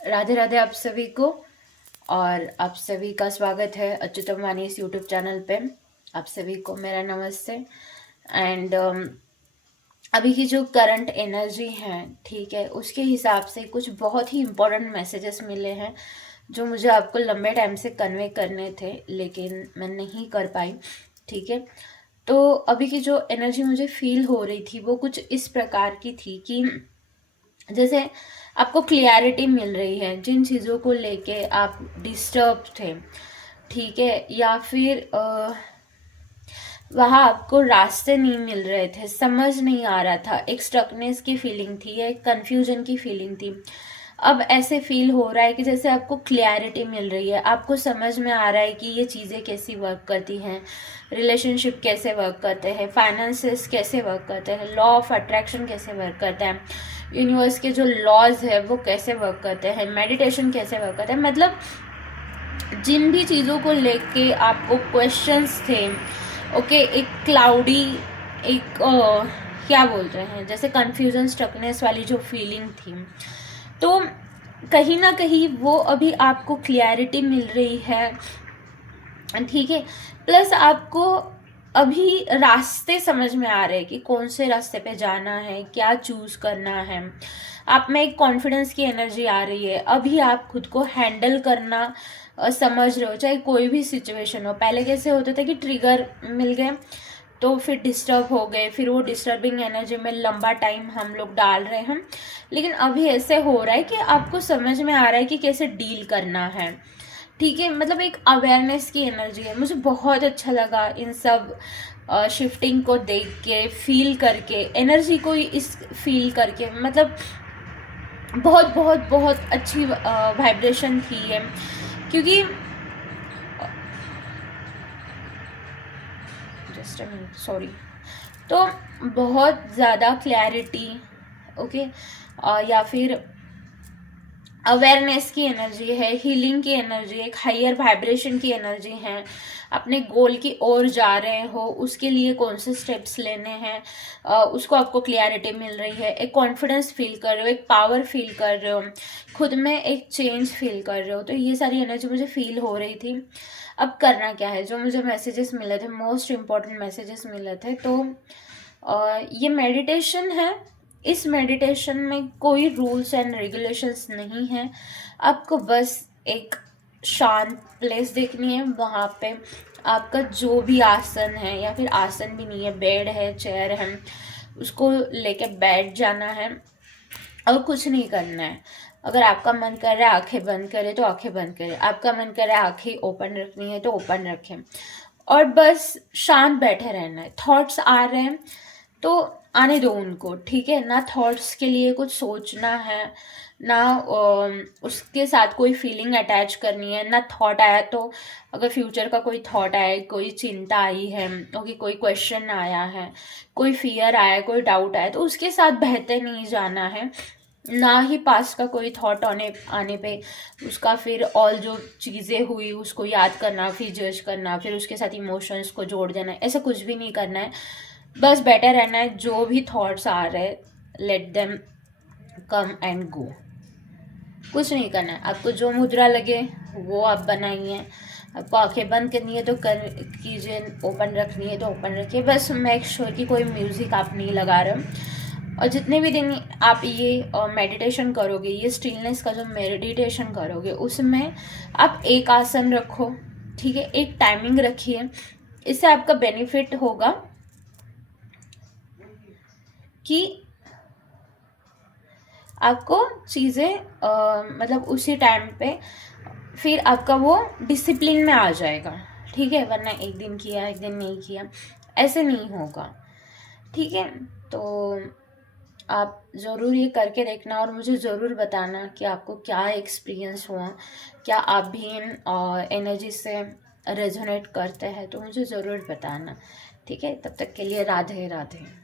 राधे राधे आप सभी को। और आप सभी का स्वागत है अच्युतम वानी इस यूट्यूब चैनल पे। आप सभी को मेरा नमस्ते। एंड अभी की जो करंट एनर्जी है, ठीक है, उसके हिसाब से कुछ बहुत ही इम्पोर्टेंट मैसेजेस मिले हैं जो मुझे आपको लंबे टाइम से कन्वे करने थे, लेकिन मैं नहीं कर पाई। ठीक है, तो अभी की जो एनर्जी मुझे फील हो रही थी वो कुछ इस प्रकार की थी कि जैसे आपको क्लियरिटी मिल रही है जिन चीज़ों को लेके आप डिस्टर्ब थे, ठीक है, या फिर वहाँ आपको रास्ते नहीं मिल रहे थे, समझ नहीं आ रहा था, एक स्टकनेस की फीलिंग थी या एक कन्फ्यूजन की फीलिंग थी। अब ऐसे फील हो रहा है कि जैसे आपको क्लैरिटी मिल रही है, आपको समझ में आ रहा है कि ये चीज़ें कैसी वर्क करती हैं, रिलेशनशिप कैसे वर्क करते हैं, फाइनेंसेस कैसे वर्क करते हैं, लॉ ऑफ अट्रैक्शन कैसे वर्क करता है, यूनिवर्स के जो लॉज है वो कैसे वर्क करते हैं, मेडिटेशन कैसे वर्क करता है। मतलब जिन भी चीज़ों को लेके आपको क्वेश्चंस थे, ओके, एक क्लाउडी, एक क्या बोल रहे हैं, जैसे कन्फ्यूजन स्टकनेस वाली जो फीलिंग थी, तो कहीं ना कहीं वो अभी आपको क्लियरिटी मिल रही है, ठीक है। प्लस आपको अभी रास्ते समझ में आ रहे हैं कि कौन से रास्ते पे जाना है, क्या चूज करना है। आप में एक कॉन्फिडेंस की एनर्जी आ रही है, अभी आप खुद को हैंडल करना समझ रहे हो, चाहे कोई भी सिचुएशन हो। पहले कैसे होता था कि ट्रिगर मिल गए तो फिर डिस्टर्ब हो गए, फिर वो डिस्टर्बिंग एनर्जी में लंबा टाइम हम लोग डाल रहे हैं। लेकिन अभी ऐसे हो रहा है कि आपको समझ में आ रहा है कि कैसे डील करना है, ठीक है। मतलब एक अवेयरनेस की एनर्जी है। मुझे बहुत अच्छा लगा इन सब शिफ्टिंग को देख के, फील करके, एनर्जी को इस फील करके। मतलब बहुत बहुत बहुत अच्छी वाइब्रेशन थी है, क्योंकि जस्ट अ मिनट, सॉरी। तो बहुत ज़्यादा क्लैरिटी, ओके, या फिर अवेयरनेस की एनर्जी है, हीलिंग की एनर्जी, एक हायर वाइब्रेशन की एनर्जी है। अपने गोल की ओर जा रहे हो, उसके लिए कौन से स्टेप्स लेने हैं, उसको आपको क्लियरिटी मिल रही है। एक कॉन्फिडेंस फील कर रहे हो, एक पावर फील कर रहे हो, खुद में एक चेंज फील कर रहे हो। तो ये सारी एनर्जी मुझे फील हो रही थी। अब करना क्या है, जो मुझे मैसेजेस मिले थे, मोस्ट इम्पॉर्टेंट मैसेजेस मिले थे, तो ये मेडिटेशन है। इस मेडिटेशन में कोई रूल्स एंड रेगुलेशंस नहीं है। आपको बस एक शांत प्लेस देखनी है, वहाँ पे आपका जो भी आसन है, या फिर आसन भी नहीं है, बेड है, चेयर है, उसको लेके बैठ जाना है और कुछ नहीं करना है। अगर आपका मन कर रहा है आंखें बंद करे तो आंखें बंद करे, आपका मन कर रहा है आंखें ओपन रखनी है तो ओपन रखें, और बस शांत बैठे रहना है। थॉट्स आ रहे हैं तो आने दो उनको, ठीक है ना। थॉट्स के लिए कुछ सोचना है ना, उसके साथ कोई फीलिंग अटैच करनी है ना। थॉट आया तो, अगर फ्यूचर का कोई थॉट आया, कोई चिंता आई है, ओके, कोई क्वेश्चन आया है, कोई फियर आया, कोई डाउट आया, तो उसके साथ बहते नहीं जाना है। ना ही पास्ट का कोई थॉट आने पे उसका फिर ऑल जो चीज़ें हुई उसको याद करना, फिर जज करना, फिर उसके साथ इमोशंस को जोड़ देना, ऐसा कुछ भी नहीं करना है। बस बैठा रहना है। जो भी थॉट्स आ रहे, let them come and go. कुछ नहीं करना है। आपको जो मुद्रा लगे वो आप बनाइए। आपको आंखें बंद करनी है तो कर कीजिए, ओपन रखनी है तो ओपन रखिए। बस मेक श्योर कि कोई म्यूज़िक आप नहीं लगा रहे हो। और जितने भी दिन आप ये मेडिटेशन करोगे, ये स्टिलनेस का जो मेडिटेशन करोगे, उसमें आप एक आसन रखो, ठीक है, एक टाइमिंग रखिए। इससे आपका बेनिफिट होगा कि आपको चीज़ें मतलब उसी टाइम पे फिर आपका वो डिसिप्लिन में आ जाएगा, ठीक है। वरना एक दिन किया एक दिन नहीं किया, ऐसे नहीं होगा, ठीक है। तो आप ज़रूर ये करके देखना और मुझे ज़रूर बताना कि आपको क्या एक्सपीरियंस हुआ, क्या आप भी इन एनर्जी से रेजोनेट करते हैं, तो मुझे ज़रूर बताना, ठीक है। तब तक के लिए राधे राधे।